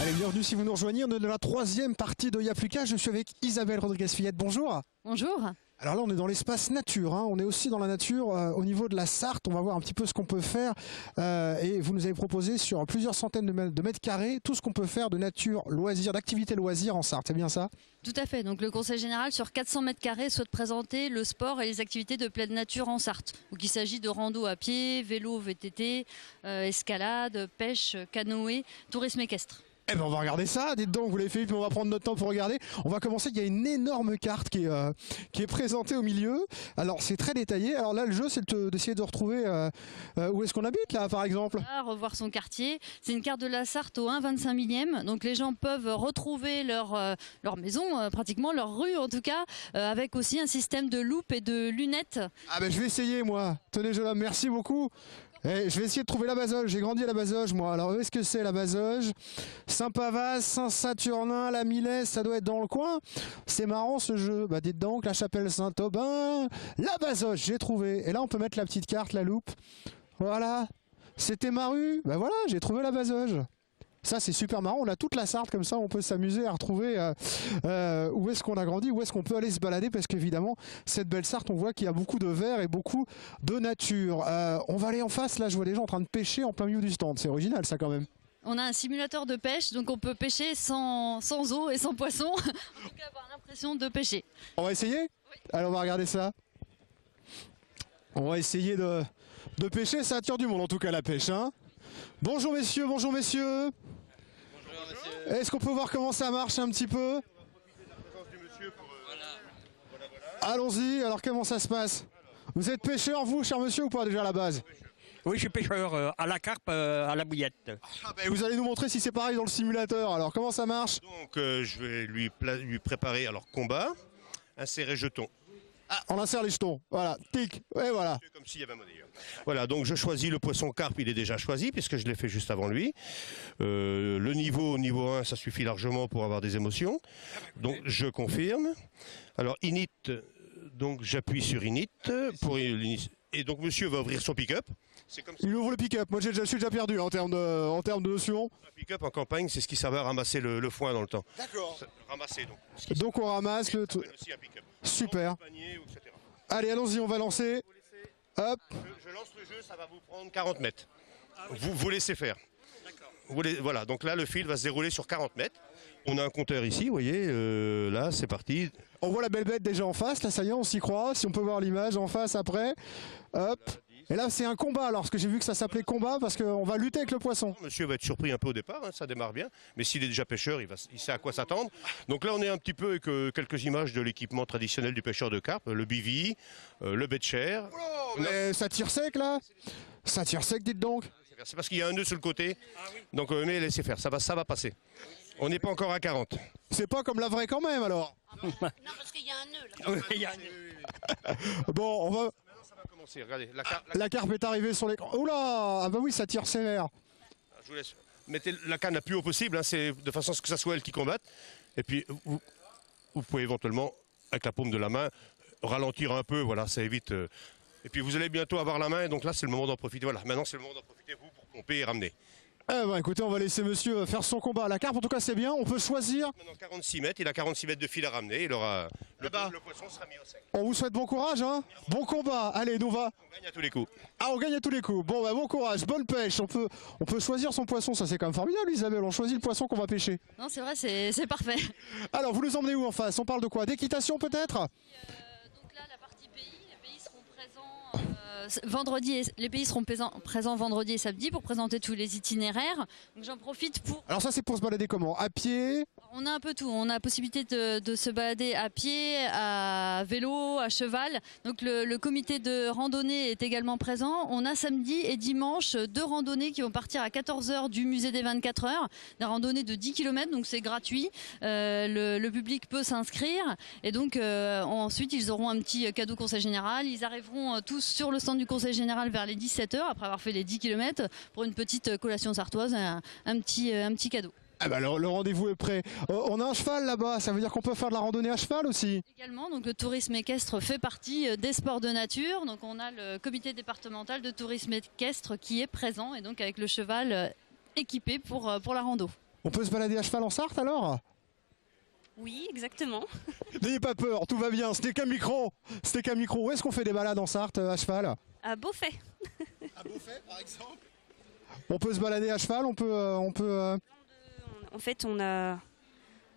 Allez, bienvenue si vous nous rejoignez. On est dans la troisième partie de Y'a plus qu'à. Je suis avec Isabelle Rodriguez-Fillette. Bonjour. Bonjour. Alors là, on est dans l'espace nature. On est aussi dans la nature au niveau de la Sarthe. On va voir un petit peu ce qu'on peut faire. Et vous nous avez proposé sur plusieurs centaines de mètres carrés tout ce qu'on peut faire de nature, loisirs, d'activités loisirs en Sarthe. C'est bien ça? Tout à fait. Donc le Conseil général sur 400 mètres carrés souhaite présenter le sport et les activités de pleine nature en Sarthe. Donc il s'agit de rando à pied, vélo, VTT, escalade, pêche, canoë, tourisme équestre. Eh ben on va regarder ça, dites donc, vous l'avez fait vite, mais on va prendre notre temps pour regarder. On va commencer, il y a une énorme carte qui est présentée au milieu. Alors c'est très détaillé, alors là le jeu c'est d'essayer de retrouver où est-ce qu'on habite là par exemple. À revoir son quartier, c'est une carte de la Sarthe au 1/25 millième, donc les gens peuvent retrouver leur maison, pratiquement leur rue en tout cas, avec aussi un système de loupe et de lunettes. Ah ben je vais essayer moi, tenez jeune homme, merci beaucoup. Et je vais essayer de trouver la Bazoge, j'ai grandi à la Bazoge moi, alors où est-ce que c'est la Bazoge? Saint-Pavas, Saint-Saturnin, la Milesse, ça doit être dans le coin. C'est marrant ce jeu, bah dites donc, la chapelle Saint-Aubin, la Bazoge, j'ai trouvé. Et là on peut mettre la petite carte, la loupe, voilà, c'était ma rue, bah voilà, j'ai trouvé la Bazoge. Ça c'est super marrant, on a toute la Sarthe comme ça, on peut s'amuser à retrouver où est-ce qu'on a grandi, où est-ce qu'on peut aller se balader, parce qu'évidemment cette belle Sarthe on voit qu'il y a beaucoup de verre et beaucoup de nature. On va aller en face, là je vois des gens en train de pêcher en plein milieu du stand, c'est original ça quand même. On a un simulateur de pêche, donc on peut pêcher sans eau et sans poisson, en tout cas avoir l'impression de pêcher. On va essayer? Oui. Allez on va regarder ça. On va essayer de pêcher, ça attire du monde en tout cas la pêche. Hein. Bonjour messieurs, bonjour messieurs. Est-ce qu'on peut voir comment ça marche un petit peu? Allons-y, alors comment ça se passe? Vous êtes pêcheur vous, cher monsieur, ou pas déjà à la base? Oui, je suis pêcheur à la carpe, à la bouillette. Ah ben, vous allez nous montrer si c'est pareil dans le simulateur, alors comment ça marche? Donc je vais lui préparer alors combat, insérer jeton. Ah, on insère les jetons, voilà, tic, et voilà. Comme s'il y avait un monnayeur. Voilà, donc je choisis le poisson carpe, il est déjà choisi puisque je l'ai fait juste avant lui. Le niveau 1, ça suffit largement pour avoir des émotions. Donc je confirme. Alors init, donc j'appuie sur init pour et donc monsieur va ouvrir son pick-up. Il ouvre le pick-up, moi je suis déjà perdu en termes de notion. Un pick-up en campagne, c'est ce qui servait à ramasser le foin dans le temps. D'accord. Ramasser donc. Donc on ramasse le truc. Super. Allez, allons-y, on va lancer. Hop. Je lance le jeu, ça va vous prendre 40 mètres. Vous laissez faire. Voilà, donc là le fil va se dérouler sur 40 mètres. On a un compteur ici, vous voyez, là c'est parti. On voit la belle bête déjà en face, là ça y est, on s'y croit. Si on peut voir l'image en face après. Hop. Et là c'est un combat alors, parce que j'ai vu que ça s'appelait combat parce qu'on va lutter avec le poisson. Monsieur va être surpris un peu au départ, hein, ça démarre bien, mais s'il est déjà pêcheur, il sait à quoi s'attendre. Donc là on est un petit peu avec quelques images de l'équipement traditionnel du pêcheur de carpe, le bivy, le bec de chair. Oh, mais ça tire sec là? Ça tire sec, dites donc. C'est parce qu'il y a un nœud sur le côté, donc mais laissez faire, ça va passer. On n'est pas encore à 40. C'est pas comme la vraie quand même alors. Non, parce qu'il y a un nœud là. Oui, il y a un... Bon, on va... Maintenant ça va commencer, regardez. La carpe est arrivée sur l'écran. Oula! Ah bah oui, ça tire sévère. Je vous laisse. Mettez la canne la plus haut possible, hein, c'est de façon à ce que ça soit elle qui combatte. Et puis vous pouvez éventuellement, avec la paume de la main, ralentir un peu, voilà, ça évite... Et puis vous allez bientôt avoir la main, donc là c'est le moment d'en profiter. Voilà, maintenant c'est le moment d'en profiter, vous, pour pomper et ramener. Eh ben, écoutez, on va laisser monsieur faire son combat. La carpe, en tout cas, c'est bien. On peut choisir. Maintenant 46 mètres, il a 46 mètres de fil à ramener. Il aura le poisson sera mis au sec. On vous souhaite bon courage, hein. Bon combat. Allez, nous va. On gagne à tous les coups. Ah, on gagne à tous les coups. Bon, bah, bon courage, bonne pêche. On peut choisir son poisson. Ça, c'est quand même formidable, Isabelle. On choisit le poisson qu'on va pêcher. Non, c'est vrai, c'est parfait. Alors, vous nous emmenez où en face? On parle de quoi? D'équitation, peut-être? Donc là, la partie pays, les pays seront présents vendredi. Les pays seront présents vendredi et samedi pour présenter tous les itinéraires. Donc j'en profite pour... Alors ça, c'est pour se balader comment? À pied? On a un peu tout. On a la possibilité de se balader à pied, à vélo, à cheval. Donc le comité de randonnée est également présent. On a samedi et dimanche 2 randonnées qui vont partir à 14 h du musée des 24 heures. Des randonnées de 10 km, donc c'est gratuit. Le public peut s'inscrire. Et donc ensuite, ils auront un petit cadeau conseil général. Ils arriveront tous sur le stand du conseil général vers les 17 h après avoir fait les 10 km pour une petite collation sartoise, un petit cadeau. Ah bah le rendez-vous est prêt. On a un cheval là-bas, ça veut dire qu'on peut faire de la randonnée à cheval aussi? Également, donc le tourisme équestre fait partie des sports de nature. Donc on a le comité départemental de tourisme équestre qui est présent et donc avec le cheval équipé pour la rando. On peut se balader à cheval en Sarthe alors? Oui, exactement. N'ayez pas peur, tout va bien, c'était qu'un micro. C'était qu'un micro. Où est-ce qu'on fait des balades en Sarthe à cheval? À Beaufait. À Beaufait par exemple. On peut se balader à cheval, on peut. En fait, on a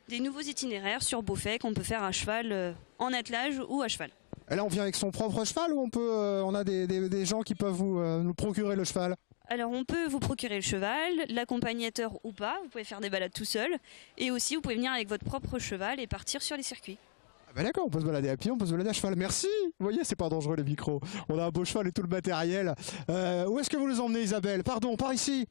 des nouveaux itinéraires sur Beaufait qu'on peut faire à cheval, en attelage ou à cheval. Et là on vient avec son propre cheval ou on a des gens qui peuvent nous procurer le cheval? Alors on peut vous procurer le cheval, l'accompagnateur ou pas, vous pouvez faire des balades tout seul, et aussi vous pouvez venir avec votre propre cheval et partir sur les circuits. Ah bah d'accord, on peut se balader à pied, on peut se balader à cheval. Merci. Vous voyez, c'est pas dangereux les micros. On a un beau cheval et tout le matériel. Où est-ce que vous nous emmenez, Isabelle? Pardon, par ici.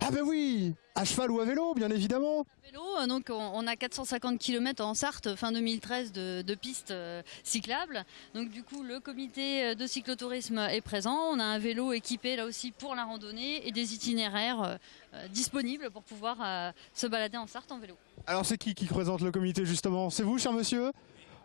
Ah ben oui, à cheval ou à vélo, bien évidemment. Vélo, donc on a 450 km en Sarthe, fin 2013, de pistes cyclables. Donc du coup, le comité de cyclotourisme est présent. On a un vélo équipé là aussi pour la randonnée et des itinéraires disponibles pour pouvoir se balader en Sarthe en vélo. Alors c'est qui présente le comité justement? C'est vous, cher monsieur?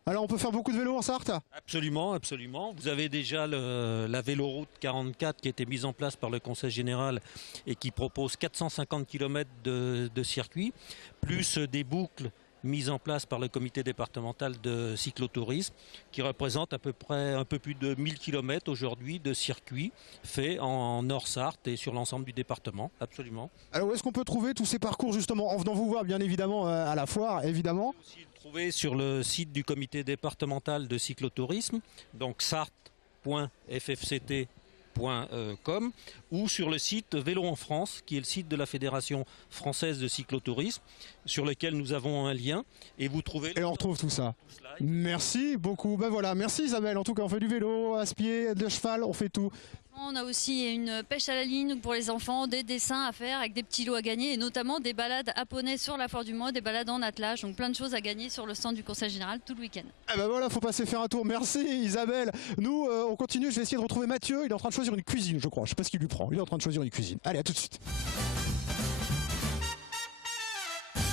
Alors on peut faire beaucoup de vélo en Sarthe? Absolument, absolument. Vous avez déjà la Véloroute 44 qui a été mise en place par le Conseil général et qui propose 450 km de circuit, plus des boucles mises en place par le comité départemental de cyclotourisme qui représente à peu près un peu plus de 1000 km aujourd'hui de circuits faits en Nord-Sarthe et sur l'ensemble du département, absolument. Alors où est-ce qu'on peut trouver tous ces parcours justement? En venant vous voir bien évidemment à la foire, évidemment. Trouver sur le site du comité départemental de cyclotourisme, donc sarthe.ffct.com, ou sur le site Vélo en France, qui est le site de la Fédération française de cyclotourisme, sur lequel nous avons un lien, et vous trouvez... Et on retrouve tout ça. Merci beaucoup. Ben voilà, merci Isabelle. En tout cas, on fait du vélo, à pied, de cheval, on fait tout. On a aussi une pêche à la ligne pour les enfants, des dessins à faire avec des petits lots à gagner et notamment des balades à poney sur la foire du Mois, des balades en attelage, donc plein de choses à gagner sur le stand du Conseil général tout le week-end. Eh ben voilà, faut passer faire un tour. Merci Isabelle. Nous, on continue. Je vais essayer de retrouver Mathieu. Il est en train de choisir une cuisine, je crois. Je sais pas ce qu'il lui prend. Il est en train de choisir une cuisine. Allez, à tout de suite.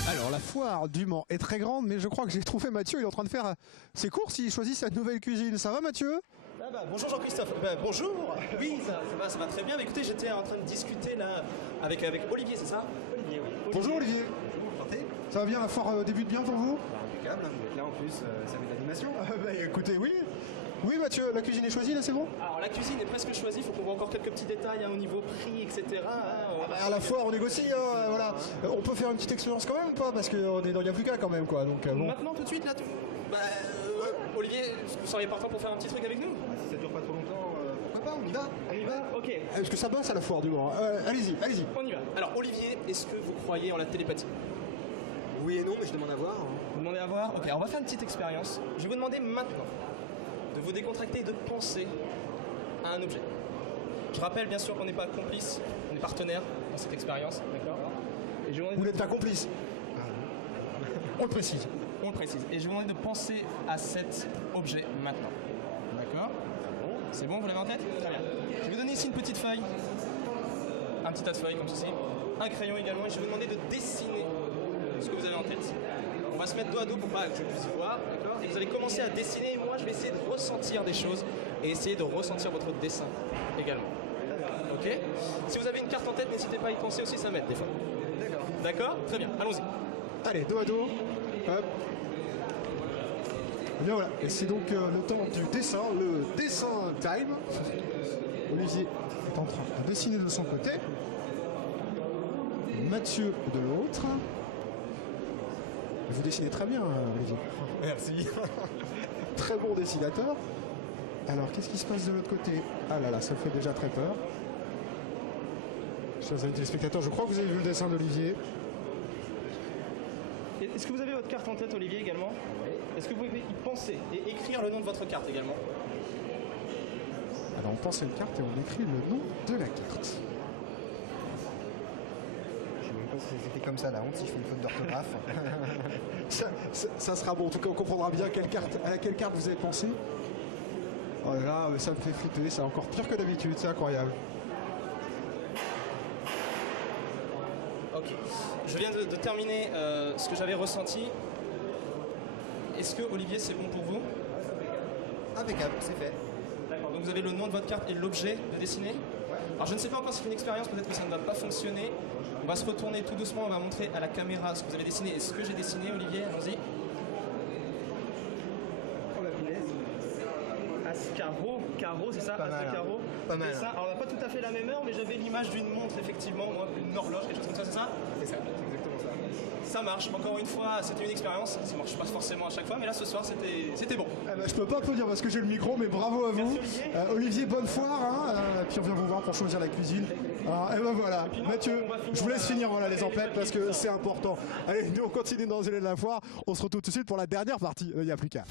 Alors la foire du Mans est très grande, mais je crois que j'ai trouvé Mathieu. Il est en train de faire ses courses. Il choisit sa nouvelle cuisine. Ça va Mathieu? Bonjour Jean-Christophe. Bonjour. Oui, ça va très bien. Mais écoutez, j'étais en train de discuter là avec Olivier, c'est ça? Olivier, oui. Bonjour Olivier. Bonjour, ça va bien, la foire débute bien pour vous? Impeccable, vous êtes là en plus, ça met de l'animation. Écoutez, oui. Oui Mathieu, la cuisine est choisie là, c'est bon? Alors la cuisine est presque choisie, il faut qu'on voit encore quelques petits détails au niveau prix, etc. À la foire on négocie, voilà. On peut faire une petite expérience quand même ou pas? Parce qu'on est dans Yavuka quand même quoi. Donc, bon. Maintenant tout de suite là Olivier, vous seriez partant pour faire un petit truc avec nous? Si ça dure pas trop longtemps, pourquoi pas, on y va? On y va? Ok. Est-ce que ça bosse à la foire du Mans? Allez-y. On y va. Alors Olivier, est-ce que vous croyez en la télépathie? Oui et non, mais je demande à voir. Vous demandez à voir? Ok, on va faire une petite expérience. Je vais vous demander maintenant de vous décontracter et de penser à un objet. Je rappelle bien sûr qu'on n'est pas complice, on est partenaire dans cette expérience, d'accord? Vous n'êtes pas complice? On le précise. On le précise. Et je vous demande de penser à cet objet maintenant. D'accord? C'est bon, vous l'avez en tête? Très bien. Je vais vous donner ici une petite feuille. Un petit tas de feuilles comme ceci. Un crayon également. Et je vais vous demander de dessiner ce que vous avez en tête. On va se mettre dos à dos pour pas que je puisse voir. D'accord? Et vous allez commencer à dessiner. Et moi, je vais essayer de ressentir des choses. Et essayer de ressentir votre dessin également. Ok? Si vous avez une carte en tête, n'hésitez pas à y penser aussi, ça m'aide des fois. D'accord. D'accord? Très bien. Allons-y. Allez, dos à dos. Hop. Et bien voilà, et c'est donc le temps du dessin, le dessin time. Olivier est en train de dessiner de son côté. Mathieu de l'autre. Vous dessinez très bien, Olivier. Merci. Très bon dessinateur. Alors, qu'est-ce qui se passe de l'autre côté? Ah là là, ça fait déjà très peur. Chers amis téléspectateurs, je crois que vous avez vu le dessin d'Olivier. Est-ce que vous avez votre carte en tête, Olivier, également? Est-ce que vous pouvez y penser et écrire le nom de votre carte également? Alors on pense à une carte et on écrit le nom de la carte. Je sais même pas si c'était comme ça la honte si je fais une faute d'orthographe. ça sera bon, en tout cas on comprendra bien à laquelle carte vous avez pensé. Oh là là, ça me fait flipper, c'est encore pire que d'habitude, c'est incroyable. Ok, je viens de terminer ce que j'avais ressenti. Est-ce que, Olivier, c'est bon pour vous? Impeccable, c'est fait. D'accord, donc vous avez le nom de votre carte et l'objet de dessiner. Alors je ne sais pas encore si c'est une expérience, peut-être que ça ne va pas fonctionner. On va se retourner tout doucement, on va montrer à la caméra ce que vous avez dessiné et ce que j'ai dessiné, Olivier, allons-y. Oh la punaise. As carreau, c'est ça, Pas as mal, de hein. carreau. Pas mal, Ça, hein. alors on n'a pas tout à fait la même heure, mais j'avais l'image d'une montre, effectivement, moi, une horloge, quelque chose comme ça, c'est ça? C'est ça, c'est exactement ça. Ça marche, encore une fois, c'était une expérience, ça marche pas forcément à chaque fois, mais là ce soir c'était bon. Ah bah, je peux pas applaudir parce que j'ai le micro, mais bravo à vous. Merci, Olivier. Olivier, bonne foire. Hein, puis on vient vous voir pour choisir la cuisine. Alors, et ben voilà, puis, Mathieu, on va finir je vous laisse finir voilà, les les emplettes parce que c'est important. Allez, nous on continue dans les allées de la foire. On se retrouve tout de suite pour la dernière partie. Il n'y a plus qu'à.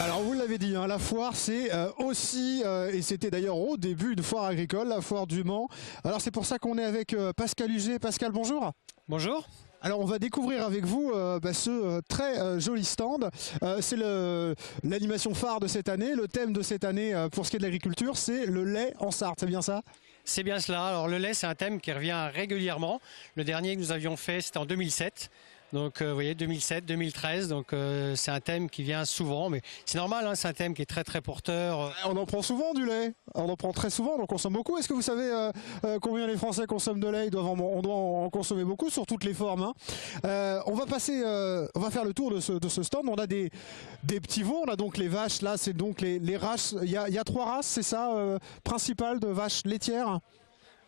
Alors vous l'avez dit, hein, la foire c'est aussi, et c'était d'ailleurs au début une foire agricole, la foire du Mans. Alors c'est pour ça qu'on est avec Pascal Huget. Pascal, bonjour. Bonjour. Alors on va découvrir avec vous ce très joli stand. C'est l'animation phare de cette année, le thème de cette année pour ce qui est de l'agriculture, c'est le lait en Sarthe, c'est bien ça? C'est bien cela. Alors le lait, c'est un thème qui revient régulièrement. Le dernier que nous avions fait, c'était en 2007. Donc vous voyez, 2007, 2013, donc c'est un thème qui vient souvent, mais c'est normal, hein, c'est un thème qui est très très porteur. On en prend souvent du lait, on en prend très souvent, on en consomme beaucoup. Est-ce que vous savez combien les Français consomment de lait? On doit en consommer beaucoup sur toutes les formes. Hein. On va faire le tour de ce stand. On a des petits veaux, on a donc les vaches, là c'est donc les races, il y a 3 races, c'est ça, principales de vaches laitières?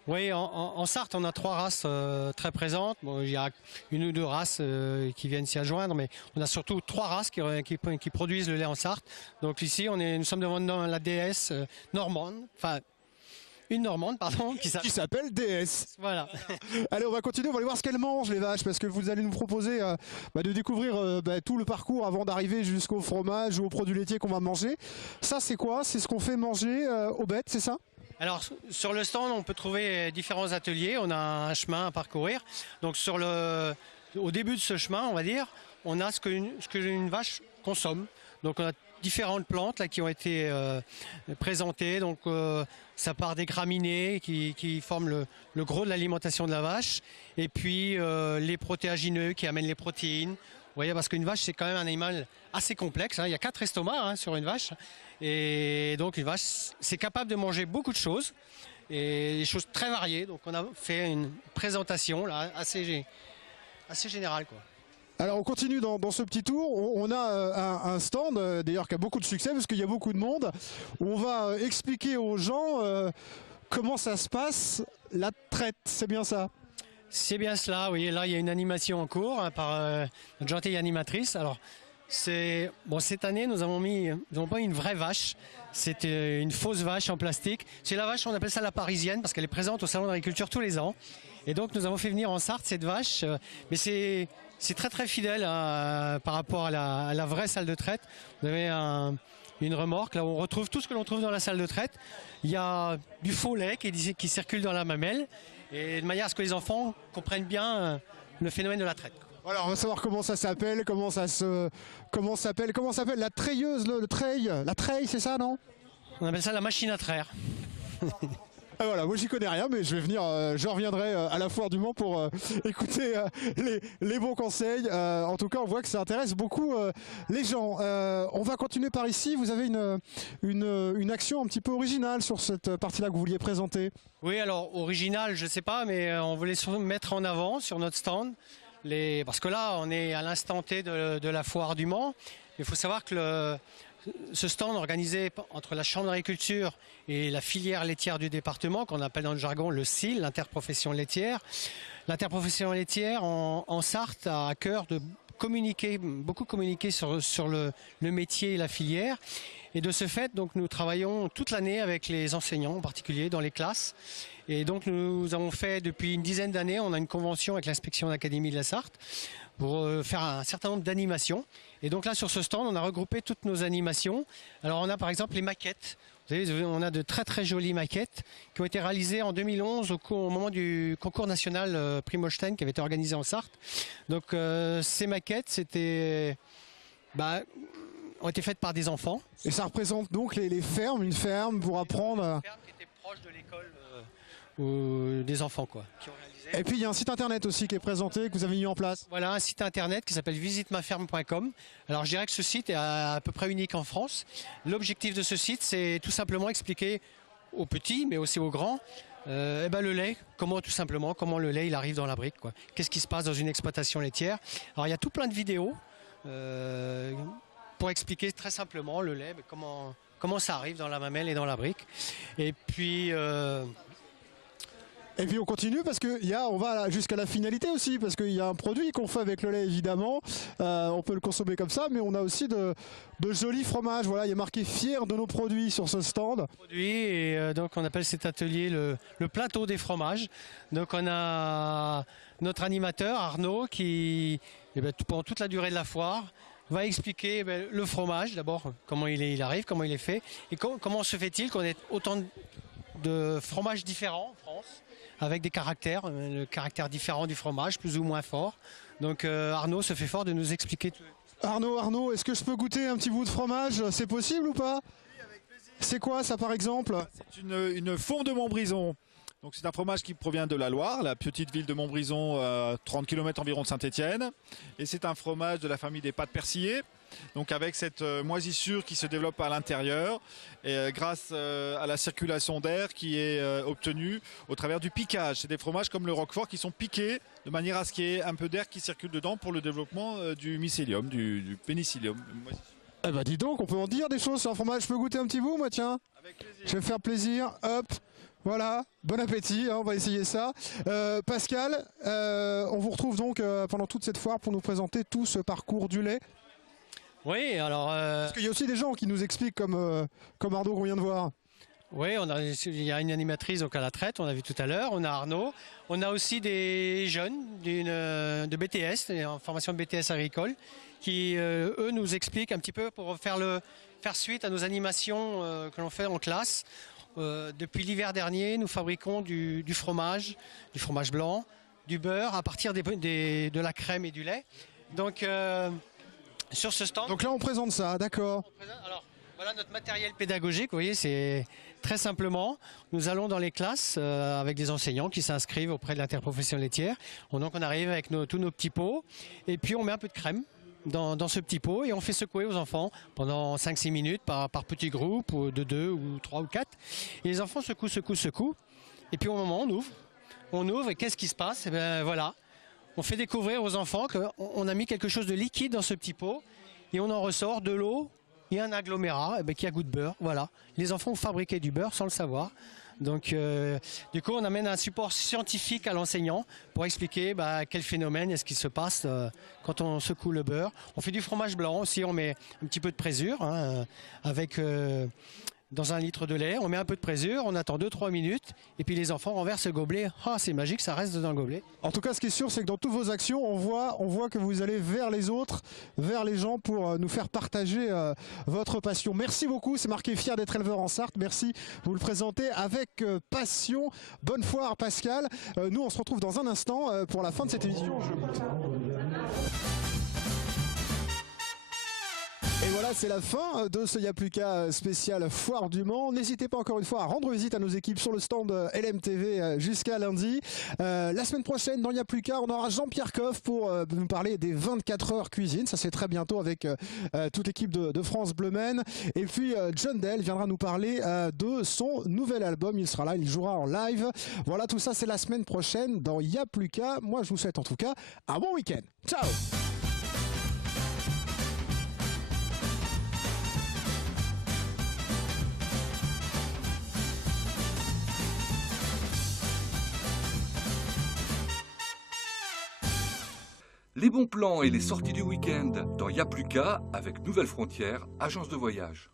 Oui, en Sarthe, on a 3 races très présentes. Bon, il y a 1 ou 2 races qui viennent s'y adjoindre, mais on a surtout 3 races qui produisent le lait en Sarthe. Donc ici, nous sommes devant la déesse normande, enfin une normande, pardon, qui s'appelle déesse. Voilà. Allez, on va continuer, on va aller voir ce qu'elles mangent les vaches, parce que vous allez nous proposer de découvrir tout le parcours avant d'arriver jusqu'au fromage ou aux produits laitiers qu'on va manger. Ça, c'est quoi? C'est ce qu'on fait manger aux bêtes, c'est ça? Alors sur le stand, on peut trouver différents ateliers, on a un chemin à parcourir. Donc au début de ce chemin, on va dire, on a ce qu'une vache consomme. Donc on a différentes plantes là, qui ont été présentées. Donc ça part des graminées qui forment le gros de l'alimentation de la vache. Et puis les protéagineux qui amènent les protéines. Vous voyez, parce qu'une vache, c'est quand même un animal assez complexe. Hein. Il y a 4 estomacs sur une vache. Et donc une vache, c'est capable de manger beaucoup de choses. Et des choses très variées. Donc on a fait une présentation là, assez générale, quoi. Alors on continue dans ce petit tour. On a un stand d'ailleurs qui a beaucoup de succès parce qu'il y a beaucoup de monde. Où on va expliquer aux gens comment ça se passe la traite. C'est bien ça? C'est bien cela, oui. Là, il y a une animation en cours par notre gentille animatrice. Alors, cette année, nous avons pas une vraie vache. C'est une fausse vache en plastique. C'est la vache, on appelle ça la parisienne, parce qu'elle est présente au salon d'agriculture tous les ans. Et donc, nous avons fait venir en Sarthe cette vache. Mais c'est très très fidèle par rapport à la vraie salle de traite. Vous avez une remorque, là où on retrouve tout ce que l'on trouve dans la salle de traite. Il y a du faux lait qui circule dans la mamelle. Et de manière à ce que les enfants comprennent bien le phénomène de la traite. Voilà, on va savoir comment ça s'appelle, comment s'appelle la treilleuse, le treille, la treille, c'est ça, non? On appelle ça la machine à traire. Ah voilà, moi j'y connais rien, mais je vais venir, je reviendrai à la foire du Mans pour écouter les bons conseils. En tout cas, on voit que ça intéresse beaucoup les gens. On va continuer par ici. Vous avez une action un petit peu originale sur cette partie-là que vous vouliez présenter. Oui, alors original, je ne sais pas, mais on voulait mettre en avant sur notre stand, parce que là, on est à l'instant T de la foire du Mans. Il faut savoir que ce stand organisé entre la Chambre d'agriculture et la filière laitière du département, qu'on appelle dans le jargon le CIL, l'interprofession laitière. L'interprofession laitière en Sarthe a à cœur de beaucoup communiquer sur le métier et la filière. Et de ce fait, donc, nous travaillons toute l'année avec les enseignants, en particulier dans les classes. Et donc nous avons fait depuis une dizaine d'années, on a une convention avec l'inspection d'académie de la Sarthe pour faire un certain nombre d'animations. Et donc là, sur ce stand, on a regroupé toutes nos animations. Alors on a par exemple les maquettes. Vous savez, on a de très très jolies maquettes qui ont été réalisées en 2011 au moment du concours national Prix Molstein qui avait été organisé en Sarthe. Donc ces maquettes, ont été faites par des enfants. Et ça représente donc les fermes, une ferme pour apprendre. Une ferme qui était proche de l'école ou des enfants, quoi. Qui ont réalisé. Et puis il y a un site internet aussi qui est présenté, que vous avez mis en place. Voilà, un site internet qui s'appelle visitemaferme.com. Alors je dirais que ce site est à peu près unique en France. L'objectif de ce site, c'est tout simplement expliquer aux petits, mais aussi aux grands, Le lait, tout simplement, comment le lait il arrive dans la brique, quoi. Qu'est-ce qui se passe dans une exploitation laitière? Alors il y a tout plein de vidéos pour expliquer très simplement le lait, comment ça arrive dans la mamelle et dans la brique. Et puis on continue parce on va jusqu'à la finalité aussi, parce qu'il y a un produit qu'on fait avec le lait évidemment, on peut le consommer comme ça, mais on a aussi de jolis fromages. Voilà, il y a marqué fiers de nos produits sur ce stand. Et donc on appelle cet atelier le plateau des fromages. Donc on a notre animateur Arnaud qui, pendant toute la durée de la foire, va expliquer le fromage d'abord, comment il arrive, comment il est fait, et comment se fait-il qu'on ait autant de fromages différents en France, avec des caractères, le caractère différent du fromage, plus ou moins fort. Donc Arnaud se fait fort de nous expliquer tout. Arnaud, est-ce que je peux goûter un petit bout de fromage? C'est possible ou pas? Oui, avec plaisir. C'est quoi ça par exemple? C'est une fond de Montbrison. Donc c'est un fromage qui provient de la Loire, la petite ville de Montbrison, 30 km environ de Saint-Étienne. Et c'est un fromage de la famille des pâtes persillées. Donc avec cette moisissure qui se développe à l'intérieur, et grâce à la circulation d'air qui est obtenue au travers du piquage. C'est des fromages comme le Roquefort qui sont piqués de manière à ce qu'il y ait un peu d'air qui circule dedans pour le développement du mycélium, du pénicillium. Eh ben dis donc, on peut en dire des choses sur un fromage. Je peux goûter un petit bout, moi, tiens? Avec plaisir. Je vais me faire plaisir. Hop. Voilà, bon appétit, on va essayer ça. Pascal, on vous retrouve donc pendant toute cette foire pour nous présenter tout ce parcours du lait. Oui, alors... Parce qu'il y a aussi des gens qui nous expliquent comme Arnaud qu'on vient de voir. Oui, il y a une animatrice donc à la traite, on a vu tout à l'heure, on a Arnaud. On a aussi des jeunes de BTS, en formation de BTS agricole, qui eux nous expliquent un petit peu pour faire suite à nos animations que l'on fait en classe. Depuis l'hiver dernier, nous fabriquons du fromage blanc, du beurre à partir de la crème et du lait. Donc sur ce stand. Donc là on présente ça, d'accord. Alors voilà notre matériel pédagogique, vous voyez, c'est très simplement, nous allons dans les classes avec des enseignants qui s'inscrivent auprès de l'interprofession laitière. Donc on arrive avec tous nos petits pots et puis on met un peu de crème dans ce petit pot et on fait secouer aux enfants pendant 5-6 minutes par petits groupes de 2 ou 3 ou 4. Et les enfants secouent. Et puis au moment on ouvre et qu'est-ce qui se passe? Et bien voilà, on fait découvrir aux enfants qu'on a mis quelque chose de liquide dans ce petit pot et on en ressort de l'eau et un agglomérat qui a goût de beurre. Voilà, les enfants ont fabriqué du beurre sans le savoir. Donc du coup on amène un support scientifique à l'enseignant pour expliquer quel phénomène est-ce qui se passe quand on secoue le beurre. On fait du fromage blanc aussi, on met un petit peu de présure avec dans 1 litre de lait, on met un peu de présure, on attend 2-3 minutes et puis les enfants renversent le gobelet. Ah, c'est magique, ça reste dans le gobelet. En tout cas, ce qui est sûr, c'est que dans toutes vos actions, on voit que vous allez vers les autres, vers les gens pour nous faire partager votre passion. Merci beaucoup, c'est marqué fier d'être éleveur en Sarthe. Merci, vous le présentez avec passion. Bonne foire Pascal. Nous, on se retrouve dans un instant pour la fin de cette émission. Et voilà, c'est la fin de ce Y'a plus qu'à spécial Foire du Mans. N'hésitez pas encore une fois à rendre visite à nos équipes sur le stand LMTV jusqu'à lundi. La semaine prochaine, dans Y'a plus qu'à, on aura Jean-Pierre Coff pour nous parler des 24 heures cuisine. Ça, c'est très bientôt avec toute l'équipe de France Bleu Maine. Et puis, John Dell viendra nous parler de son nouvel album. Il sera là, il jouera en live. Voilà, tout ça, c'est la semaine prochaine dans Y'a plus qu'à. Moi, je vous souhaite en tout cas un bon week-end. Ciao! Les bons plans et les sorties du week-end dans Y'a plus qu'à avec Nouvelles Frontières, agence de voyage.